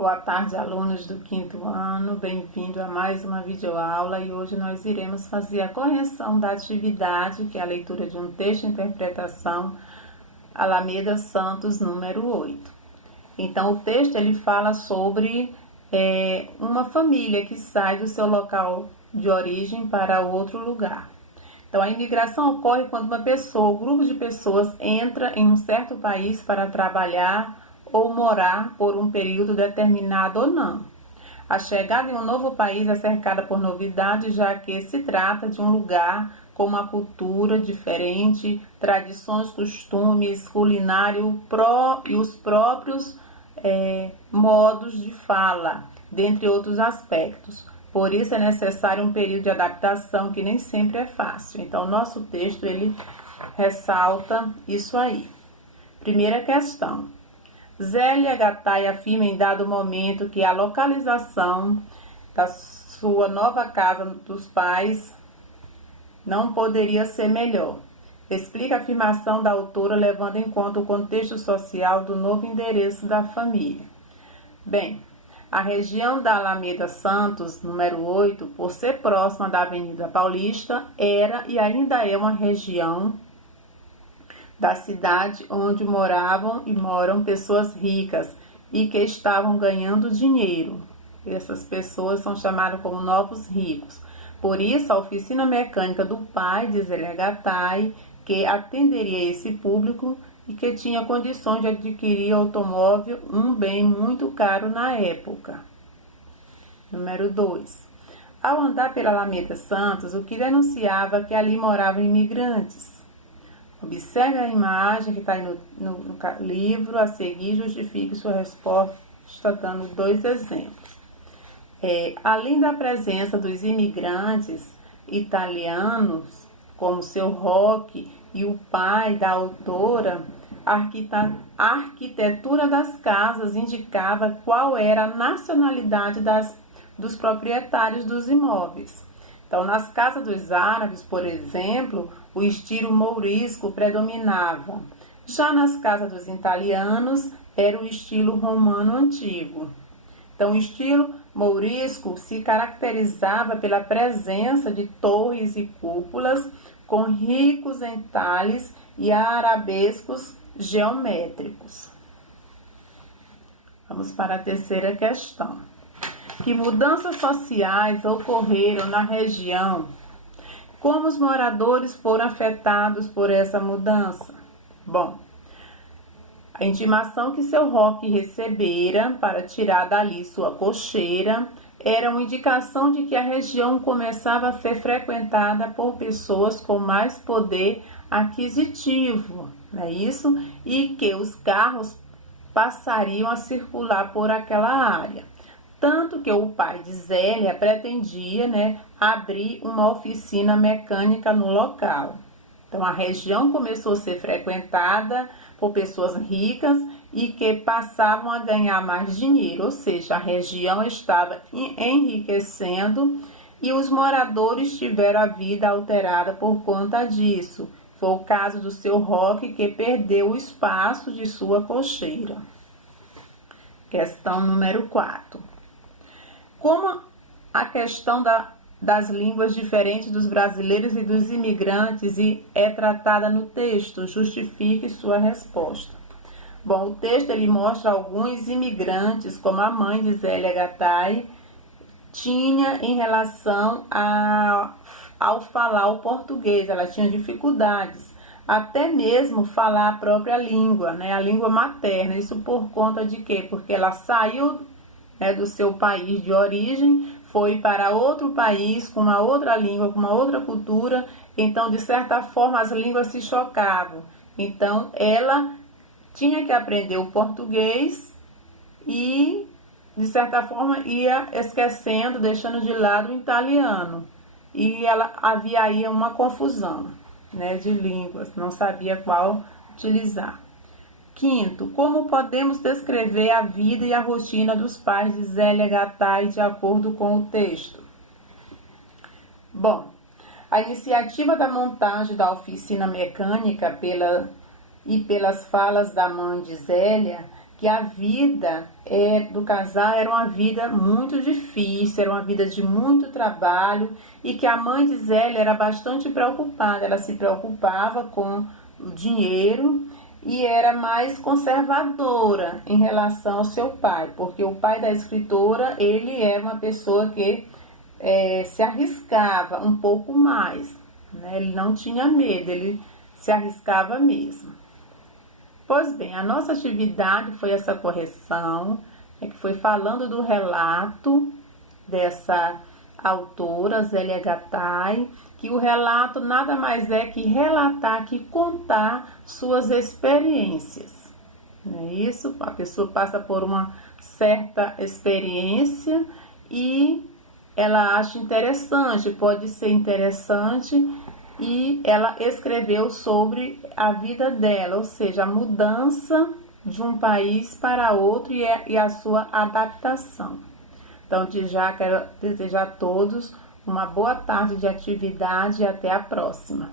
Boa tarde, alunos do 5º ano, bem-vindo a mais uma videoaula e hoje nós iremos fazer a correção da atividade, que é a leitura de um texto de interpretação, Alameda Santos, número 8. Então, o texto ele fala sobre uma família que sai do seu local de origem para outro lugar. Então, a imigração ocorre quando uma pessoa, um grupo de pessoas entra em um certo país para trabalhar ou morar por um período determinado ou não. A chegada em um novo país é cercada por novidades, já que se trata de um lugar com uma cultura diferente, tradições, costumes, culinário e os próprios modos de fala, dentre outros aspectos. Por isso é necessário um período de adaptação que nem sempre é fácil. Então, o nosso texto ele ressalta isso aí. Primeira questão. Zélia Gattai afirma em dado momento que a localização da sua nova casa dos pais não poderia ser melhor. Explica a afirmação da autora levando em conta o contexto social do novo endereço da família. Bem, a região da Alameda Santos, número 8, por ser próxima da Avenida Paulista, era e ainda é uma região da cidade onde moravam e moram pessoas ricas e que estavam ganhando dinheiro. Essas pessoas são chamadas como novos ricos. Por isso, a oficina mecânica do pai de Zélia Gattai, que atenderia esse público e que tinha condições de adquirir automóvel, um bem muito caro na época. Número 2. Ao andar pela Alameda Santos, o que denunciava que ali moravam imigrantes. Observe a imagem que está aí no livro, a seguir justifique sua resposta dando 2 exemplos. Além da presença dos imigrantes italianos, como seu Roque e o pai da autora, a arquitetura das casas indicava qual era a nacionalidade dos proprietários dos imóveis. Então, nas casas dos árabes, por exemplo, o estilo mourisco predominava. Já nas casas dos italianos, era o estilo romano antigo. Então, o estilo mourisco se caracterizava pela presença de torres e cúpulas com ricos entalhes e arabescos geométricos. Vamos para a terceira questão. Que mudanças sociais ocorreram na região? Como os moradores foram afetados por essa mudança? Bom, a intimação que seu Roque recebera para tirar dali sua cocheira era uma indicação de que a região começava a ser frequentada por pessoas com mais poder aquisitivo, não é isso? E que os carros passariam a circular por aquela área. Tanto que o pai de Zélia pretendia, abrir uma oficina mecânica no local. Então, a região começou a ser frequentada por pessoas ricas e que passavam a ganhar mais dinheiro, ou seja, a região estava enriquecendo e os moradores tiveram a vida alterada por conta disso. Foi o caso do seu Roque, que perdeu o espaço de sua cocheira. Questão número 4. Como a questão das línguas diferentes dos brasileiros e dos imigrantes é tratada no texto? Justifique sua resposta. Bom, o texto ele mostra alguns imigrantes, como a mãe de Zélia Gattai tinha em relação ao falar o português. Ela tinha dificuldades, até mesmo falar a própria língua, a língua materna. Isso por conta de quê? Porque ela saiu do seu país de origem, foi para outro país com uma outra língua, com uma outra cultura, então de certa forma as línguas se chocavam. Então ela tinha que aprender o português e de certa forma ia esquecendo, deixando de lado o italiano. E havia aí uma confusão de línguas, não sabia qual utilizar. 5º, como podemos descrever a vida e a rotina dos pais de Zélia Gattai de acordo com o texto? Bom, a iniciativa da montagem da oficina mecânica pelas falas da mãe de Zélia, que a vida do casal era uma vida muito difícil, era uma vida de muito trabalho, e que a mãe de Zélia era bastante preocupada. Ela se preocupava com o dinheiro e era mais conservadora em relação ao seu pai, porque o pai da escritora, ele era uma pessoa que se arriscava um pouco mais, né? Ele não tinha medo, ele se arriscava mesmo. Pois bem, a nossa atividade foi essa correção, que foi falando do relato dessa autora, Zélia Gattai, que o relato nada mais é que relatar, que contar suas experiências. Não é isso? A pessoa passa por uma certa experiência e ela acha interessante, pode ser interessante, e ela escreveu sobre a vida dela, ou seja, a mudança de um país para outro e a sua adaptação. Então, já quero desejar a todos uma boa tarde de atividade e até a próxima.